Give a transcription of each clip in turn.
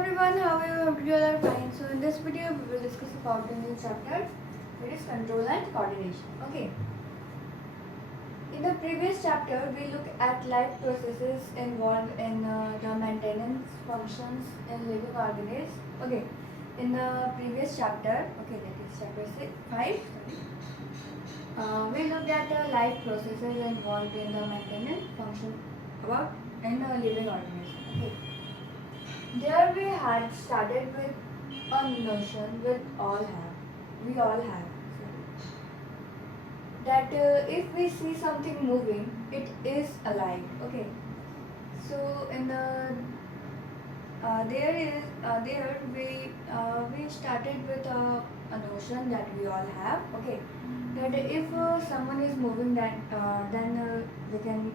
everyone, how are you? Hope you all are fine. So in this video we will discuss about the new chapter, that is control and coordination. Okay. In the previous chapter we look at life processes involved in the maintenance functions in living organisms. Okay. In the previous chapter, okay, that is chapter 5. We looked at the life processes involved in the maintenance function about in a living organism. Okay. There we had started with a notion we all have, that if we see something moving, it is alive. Okay. So in the we started with a notion that we all have. Okay, that if someone is moving, then we can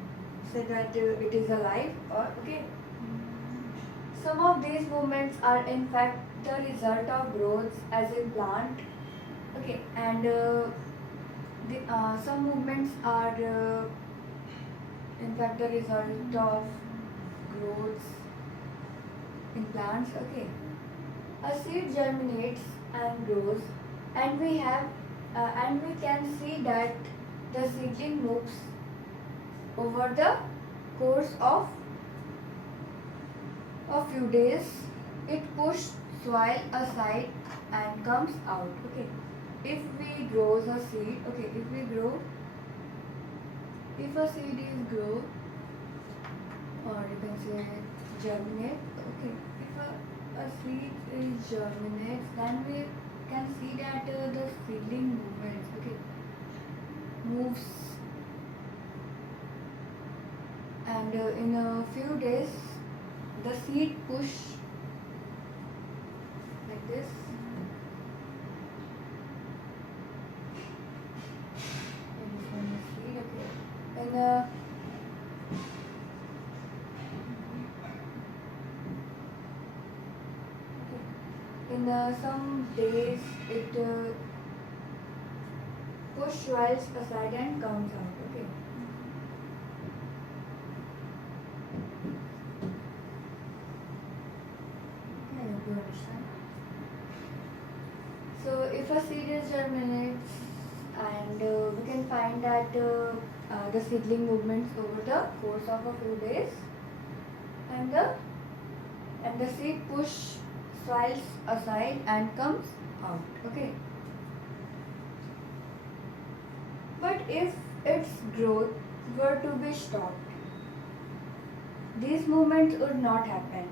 say that it is alive. Or okay. Some of these movements are in fact the result of growth as a plant. Okay, and some movements are in fact the result of growth in plants. Okay, a seed germinates and grows, and we can see that the seedling moves over the course of a few days. It pushes soil aside and comes out. Okay, if we grow a seed, okay, if a seed is grow, or you can say germinate. Okay, if a seed is germinates, then we can see that the seedling movements. Okay, moves, and in a few days the seed push like this. And this one is seed. Okay, and in some days it push soils aside and comes out. Okay. I hope you understand. So if a seed is germinates, and we can find that the seedling movements over the course of a few days, and the seed push soils aside and comes out. Okay. But if its growth were to be stopped, these movements would not happen.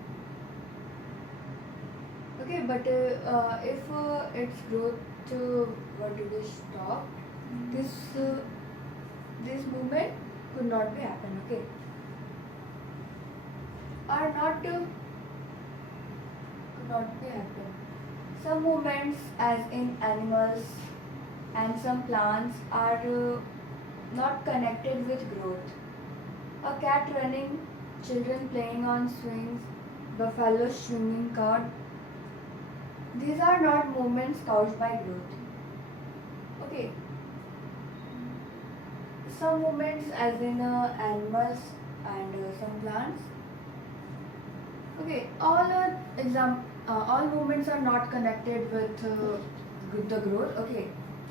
Okay, but if its growth were to be stopped, this movement could not be happen. Okay, or not could not be happen. Some movements, as in animals and some plants, are not connected with growth. A cat running, children playing on swings, buffalo swimming cord. These are not movements caused by growth. Okay. Some movements, as in animals and some plants. Okay. All movements are not connected with the growth. Okay.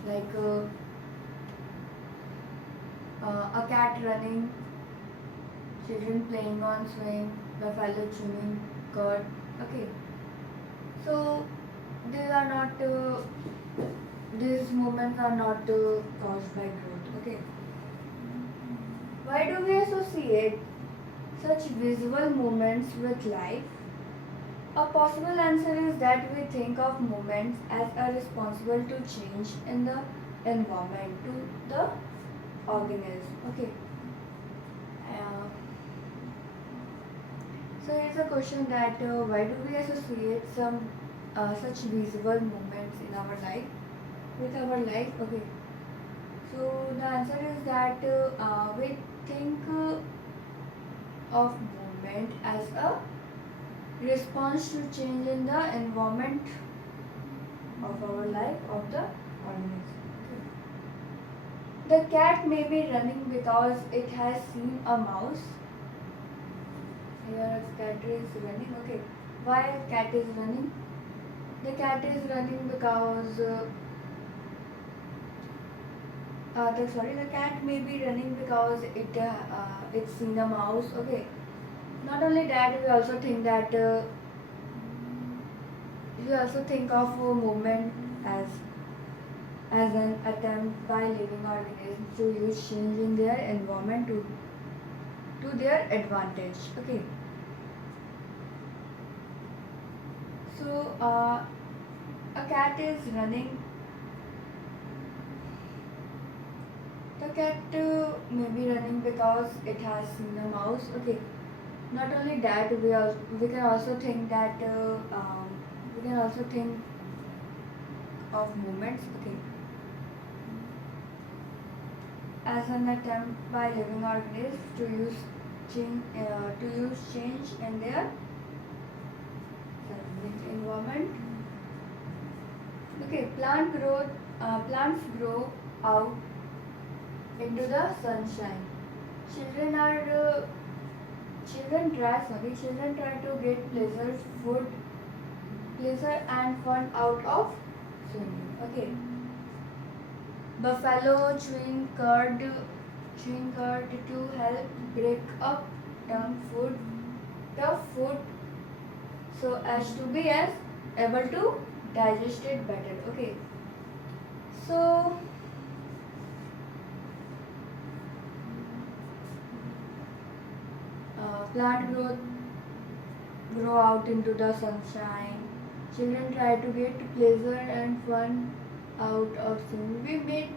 Like a cat running, children playing on swing, buffalo chewing cord. Okay. So these movements are not caused by growth. Okay. Why do we associate such visible movements with life? A possible answer is that we think of movements as are responsible to change in the environment, to the organism. Okay. So here's a question that why do we associate some such visible movements in our life with our life? Okay. So the answer is that we think of movement as a response to change in the environment of our life, of the organism. Okay. The cat may be running because it has seen a mouse. Here a cat is running. Okay. Why a cat is running? The cat is running because the cat may be running because it's seen a mouse. Okay. Not only that, we also think of a movement as an attempt by living organisms to use change in their environment to their advantage. Okay. So a cat is running. The cat may be running because it has seen a mouse. Okay. Not only that, we can also think of movements. Okay. As an attempt by living organisms to use change in their environment. Okay, plants grow out into the sunshine. Children try to get pleasure and fun out of swimming. Okay. Buffalo chewing curd to help break up tough food so as to be as able to digest it better. Okay. So plant grow out into the sunshine. Children try to get pleasure and fun out of swimming. We made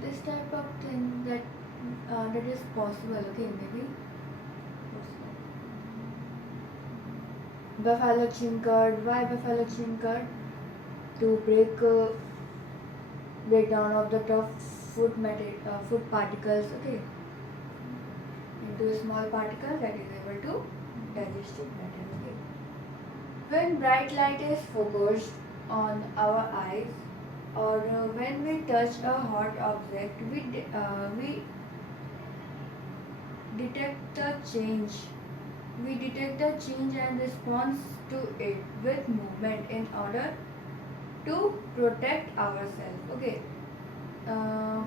this type of thing that is possible. Okay, maybe. Buffalo chewing curd. Why buffalo chewing curd? To break down of the tough food particles. Okay, into a small particle that is able to digest it better. Okay. When bright light is focused on our eyes, or when we touch a hot object, we detect the change. We detect the change and respond to it with movement in order to protect ourselves. Okay. Uh,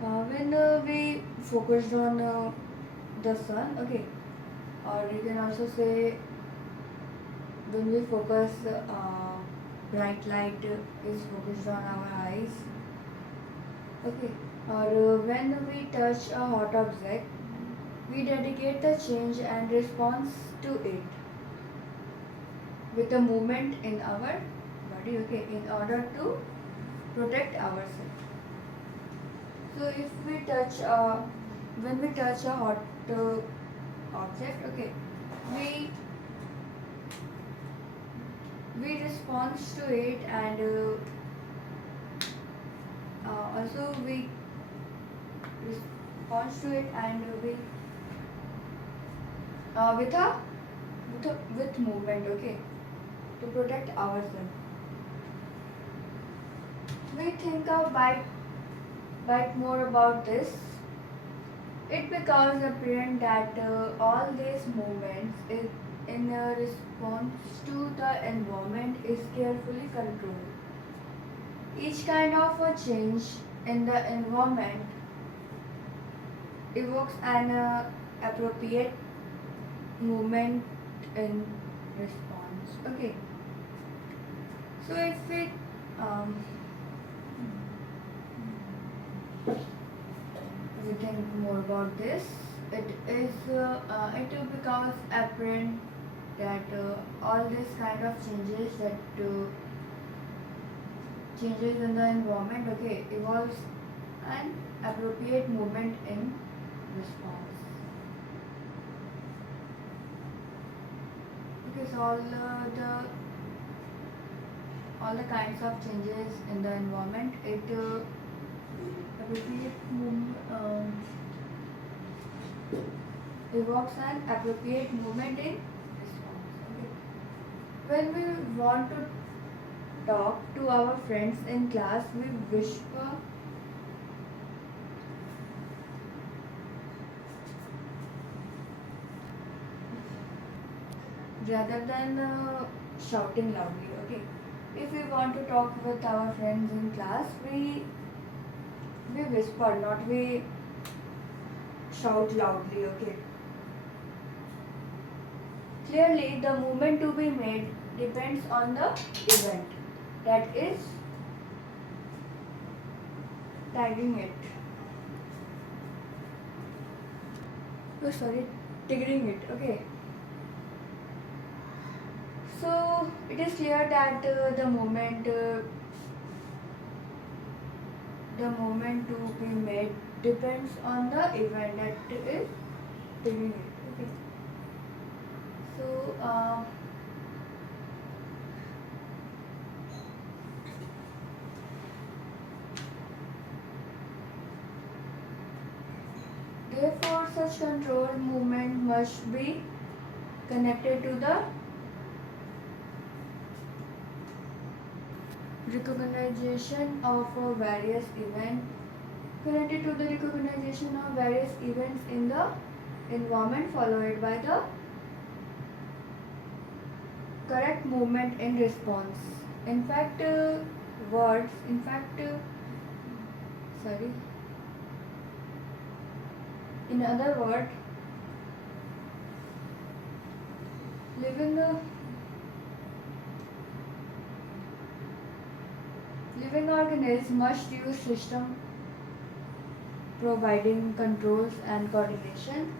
when we focused on the sun. Okay. Or you can also say when we focus bright light is focused on our eyes. Okay. Or when we touch a hot object, we dedicate the change and response to it with a movement in our body. Okay, in order to protect ourselves. So if we touch when we touch a hot object, okay, we respond to it, and also we respond to it, and we with movement. Okay, to protect ourselves. We think a bit more about this. It becomes apparent that all these movements in response to the environment is carefully controlled. Each kind of a change in the environment evokes an appropriate movement in response. Okay. So if we think more about this, it becomes apparent that all these kind of changes in the environment, okay, evolves an appropriate movement in response. Because all the kinds of changes in the environment, evokes an appropriate movement in response. Okay. When we want to talk to our friends in class, we whisper rather than shouting loudly. Okay, if we want to talk with our friends in class, we whisper, not we shout loudly. Okay, clearly the movement to be made depends on the event, that is tagging it. Oh, sorry, triggering it. Okay. So it is clear that the movement to be made depends on the event, that is triggering it. Okay. So therefore, such controlled movement must be connected to the recognition of various events in the environment, followed by the correct movement in response. In fact, words. In fact, sorry. In other words, living organisms must use system providing controls and coordination.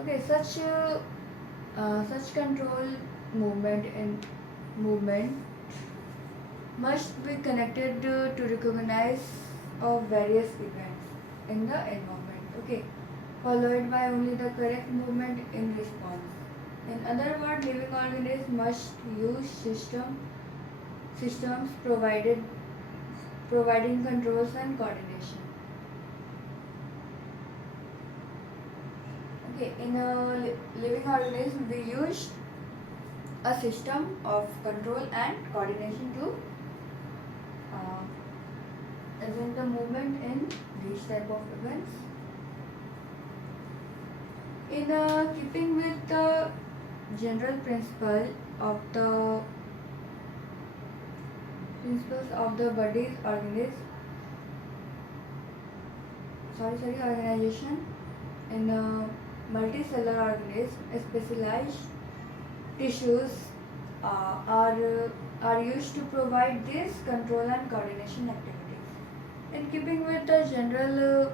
Okay, such control movement must be connected to recognize of various events in the environment. Okay, followed by only the correct movement in response. In other words, living organisms must use systems providing controls and coordination. Okay, in a living organism, we use a system of control and coordination to present the movement in these type of events. In keeping with the general principles of the body's organization, in multicellular organism, specialized tissues are used to provide this control and coordination activities. In keeping with the general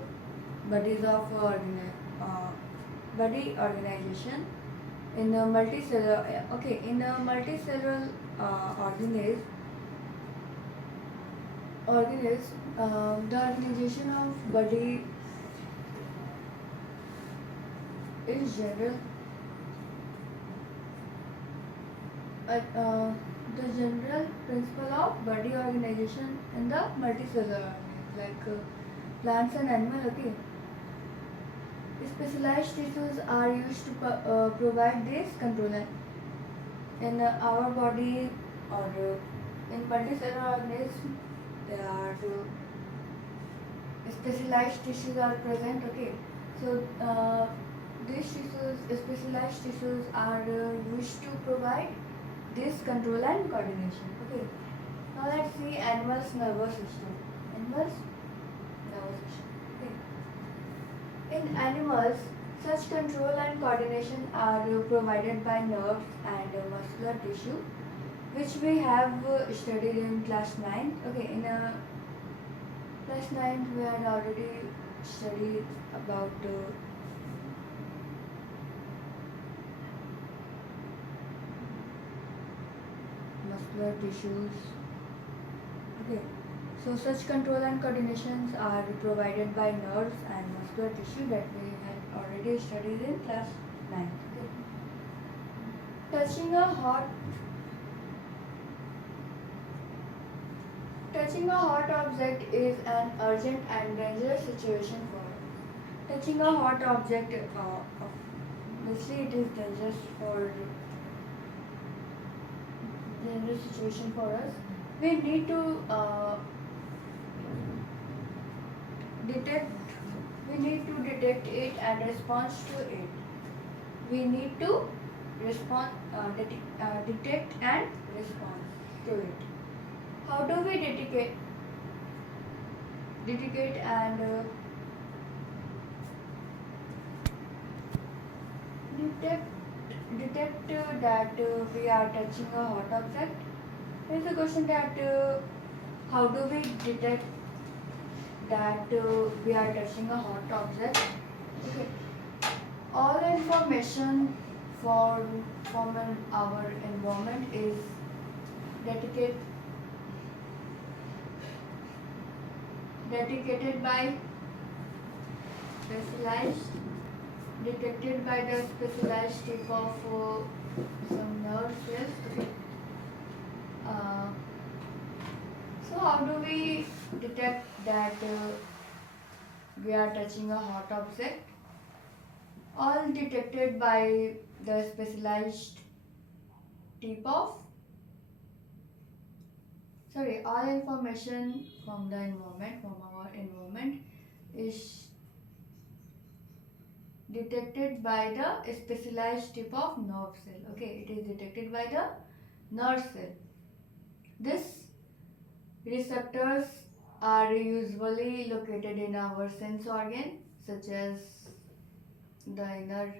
body organization, in a multicellular the organization of body is general. The general principle of body organization in the multicellular organisms, like plants and animals. Okay, specialized tissues are used to provide this control. In our body or in multicellular organisms, there are specialized tissues are present. Okay, so specialized tissues are used to provide this control and coordination. Okay, now let's see animals' nervous system. Okay. In animals, such control and coordination are provided by nerves and muscular tissue, which we have studied in class 9. Okay, in class 9 we had already studied about muscular tissues. Okay, so such control and coordinations are provided by nerves and muscular tissue that we had already studied in class 9. Okay. Touching a hot object is an urgent and dangerous situation for us. Touching a hot object, obviously it is dangerous situation for us. We need to we need to detect it and respond to it. We need to detect and respond to it. How do we detect and detect that we are touching a hot object? Here's a question that how do we detect that we are touching a hot object? Okay. All information from our environment is dedicated by specialized detected by the specialized type of some nerve cells. Okay. Uh, so how do we detect that we are touching a hot object? All detected by the specialized type of all information from the environment, from our environment, is detected by the specialized type of nerve cell. Okay, it is detected by the nerve cell. These receptors are usually located in our sense organ, such as the inner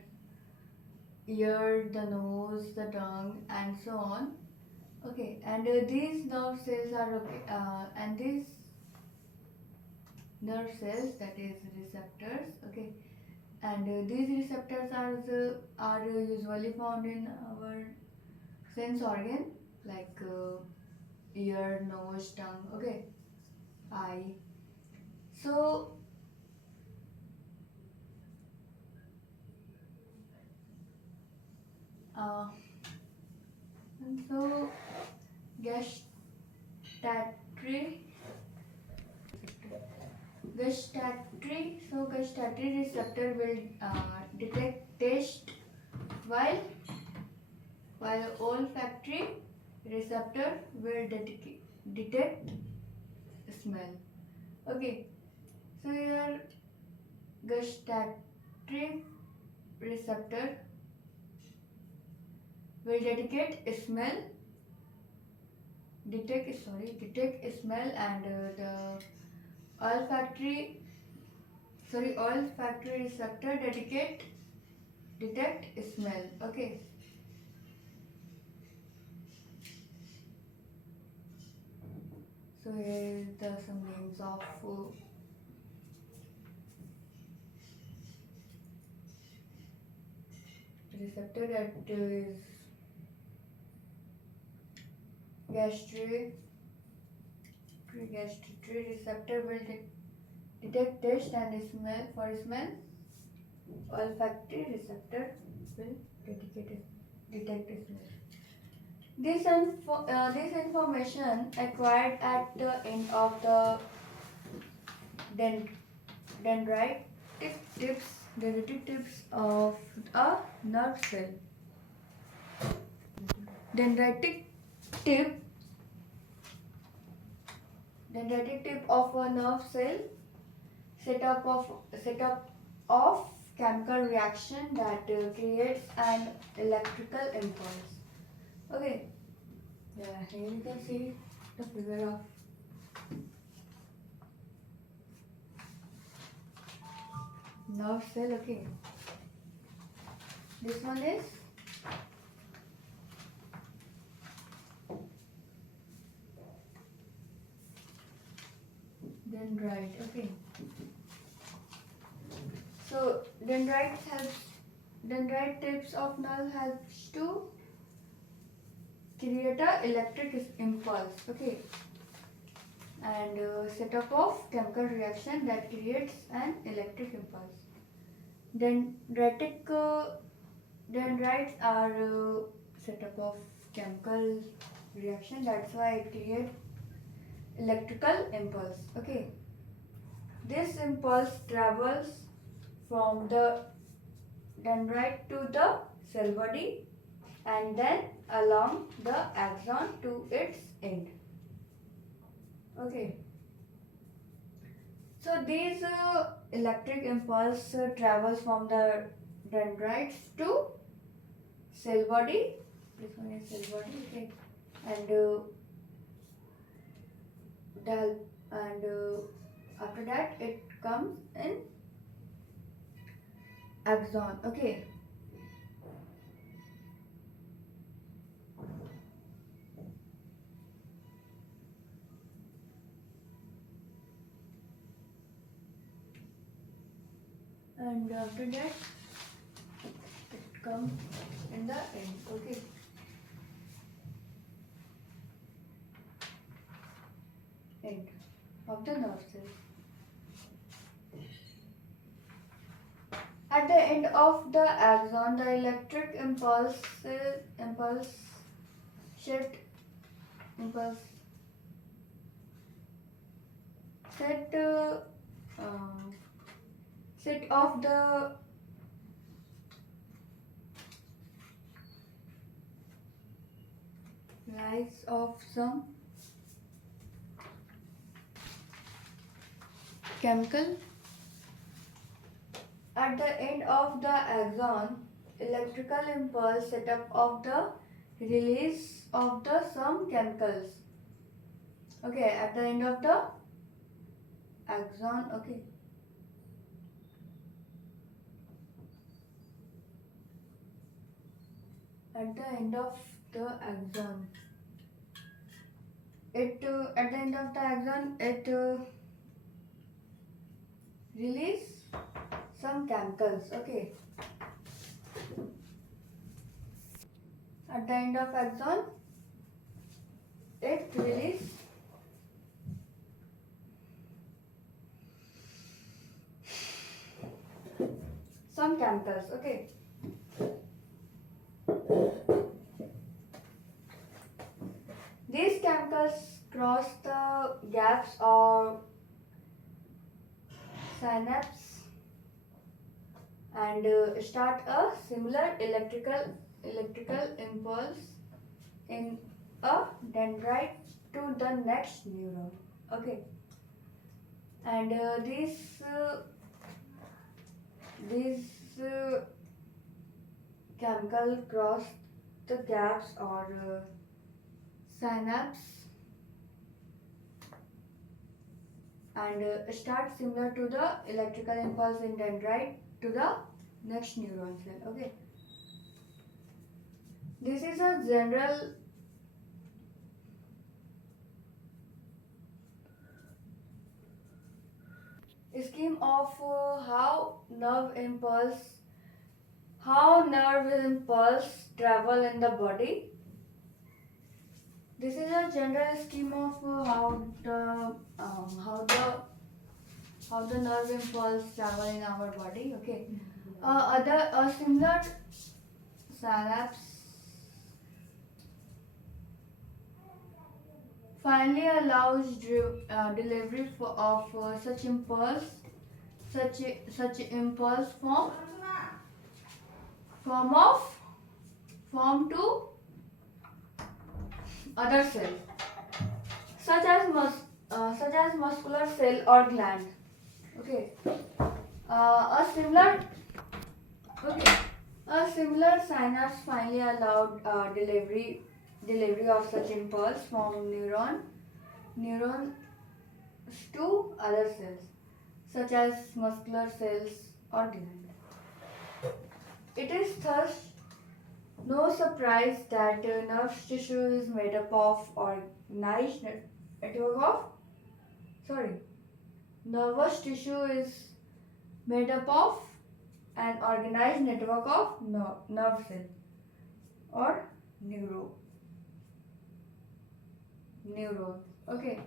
ear, the nose, the tongue, and so on. Okay, and these nerve cells are and these nerve cells, that is receptors. Okay, and these receptors are usually found in our sense organ like ear, nose, tongue. Okay, eye. So uh, and so gustatory gustatory receptor will detect taste, while olfactory receptor will detect smell. Okay, so here gustatory receptor will detect smell, and the olfactory receptor detect smell. Okay, so here is some names of receptor, that is gustatory receptor will detect taste and smell. For smell, olfactory receptor will detect smell. This information acquired at the end of the dendritic tips of a nerve cell. Dendritic tip of a nerve cell set up of chemical reaction that creates an electrical impulse. Okay, yeah, here you can see the figure of nerve cell. Okay, this one is dendrite. Okay, so dendrite tips of nerve helps to create a electric impulse. Okay, and setup of chemical reaction that creates an electric impulse. Dendrites are setup of chemical reaction, that's why it creates electrical impulse. Okay, this impulse travels from the dendrite to the cell body and then along the axon to its end. Okay, So these electric impulse travels from the dendrites to cell body. This one is cell body, okay, and after that it comes in axon, okay. And after that it comes in the end, okay. End of the nerve cell. At the end of the axon, the electric impulse shift impulse set set off the rise of some chemical. At the end of the axon, electrical impulse set up of the release of the some chemicals. Okay, at the end of the axon, okay. At the end of the axon, it at the end of the axon, it release some chemicals, okay. At the end of axon, it release some chemicals, okay. These chemicals cross the gaps or synapse and start a similar electrical impulse in a dendrite to the next neuron, okay. And these chemical cross the gaps or synapse and start similar to the electrical impulse in dendrite to the next neuron cell, okay. This is a general scheme of how nerve impulse travel in the body. This is a general scheme of how the nerve impulse travel in our body, okay. A similar synapse finally allows delivery of such impulse form to other cells such as muscular cell or gland, okay. A similar synapse finally allowed delivery of such impulse from neurons to other cells such as muscular cells or gland. It is thus no surprise that nerve tissue is made up of organized network of nervous tissue is made up of an organized network of nerve cell or neuron, okay.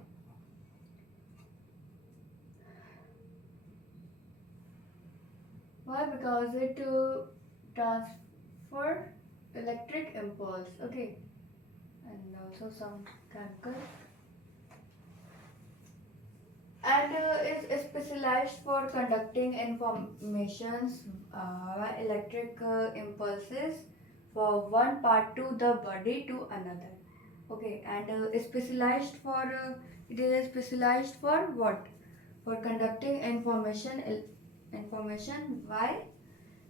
Why? Because it transfer electric impulse, okay, and also some chemical, and is specialized for conducting informations electric impulses for one part to the body to another, okay. And it is specialized for what? for conducting information by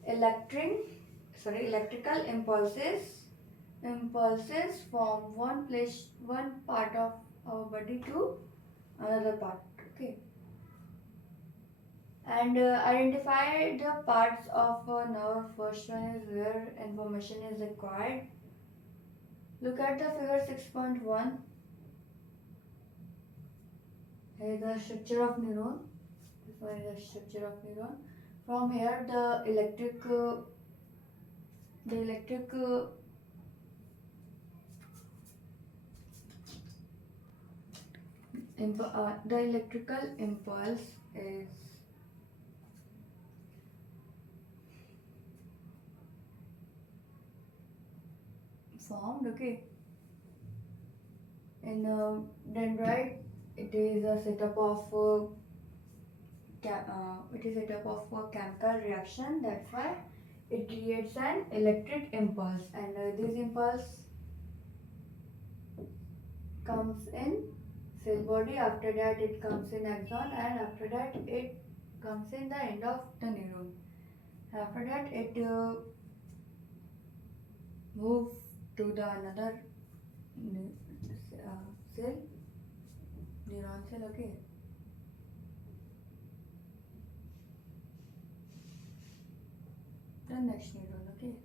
electrical impulses from one part of our body to another part. Okay. And identify the parts of a nerve. First one is where information is acquired. Look at the figure 6.1. Here is the structure of neuron. This one is the structure of neuron. From here, the electric electrical impulse is formed. Okay. In dendrite, it is a setup of a chemical reaction. That's why it creates an electric impulse, and this impulse comes in cell body. After that, it comes in axon, and after that, it comes in the end of the neuron. After that, it moves to the another cell, neuron cell. Okay. The next neuron. Okay.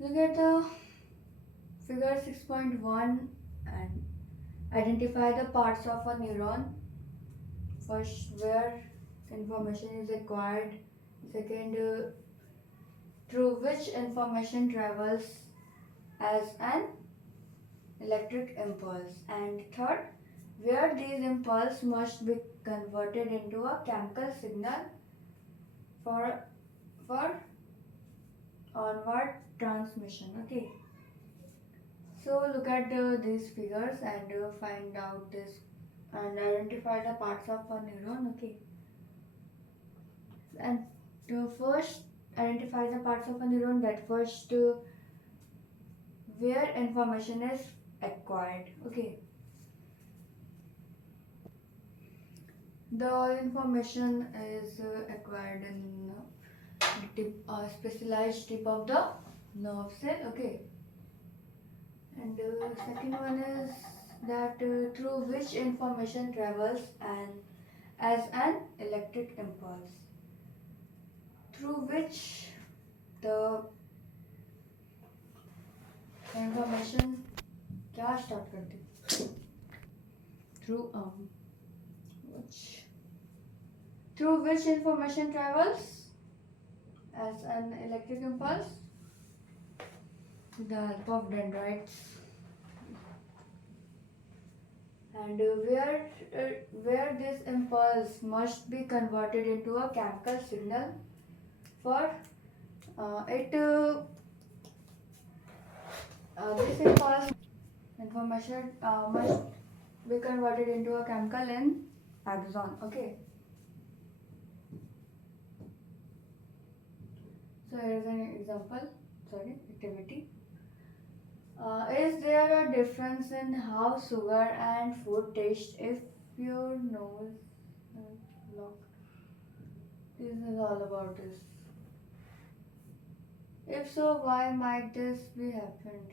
Look at the figure 6.1 and identify the parts of a neuron. First, where information is acquired. Second, through which information travels as an electric impulse. And third, where these impulses must be converted into a chemical signal for onward transmission. Okay. So look at these figures and find out this and identify the parts of a neuron. Okay. And to first identify the parts of a neuron, that first where information is acquired. Okay. The information is acquired in specialized tip of the nerve cell. Okay. And second one is that through which information travels and as an electric impulse, through which the information क्या start करते through which information travels as an electric impulse with the help of dendrites. And where this impulse must be converted into a chemical signal for this impulse information must be converted into a chemical in axon. Okay. So here is an example. Activity. Is there a difference in how sugar and food taste if your nose is blocked? This is all about this. If so, why might this be happened?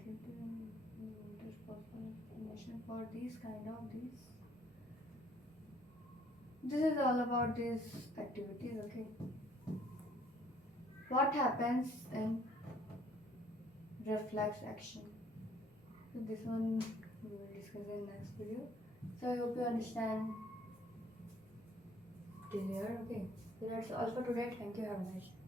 This possible explanation for these kind of these. This is all about these activities. Okay. What happens in reflex action? So this one we will discuss in next video. So I hope you understand till here. Okay. So that's all for today. Thank you. Have a nice day.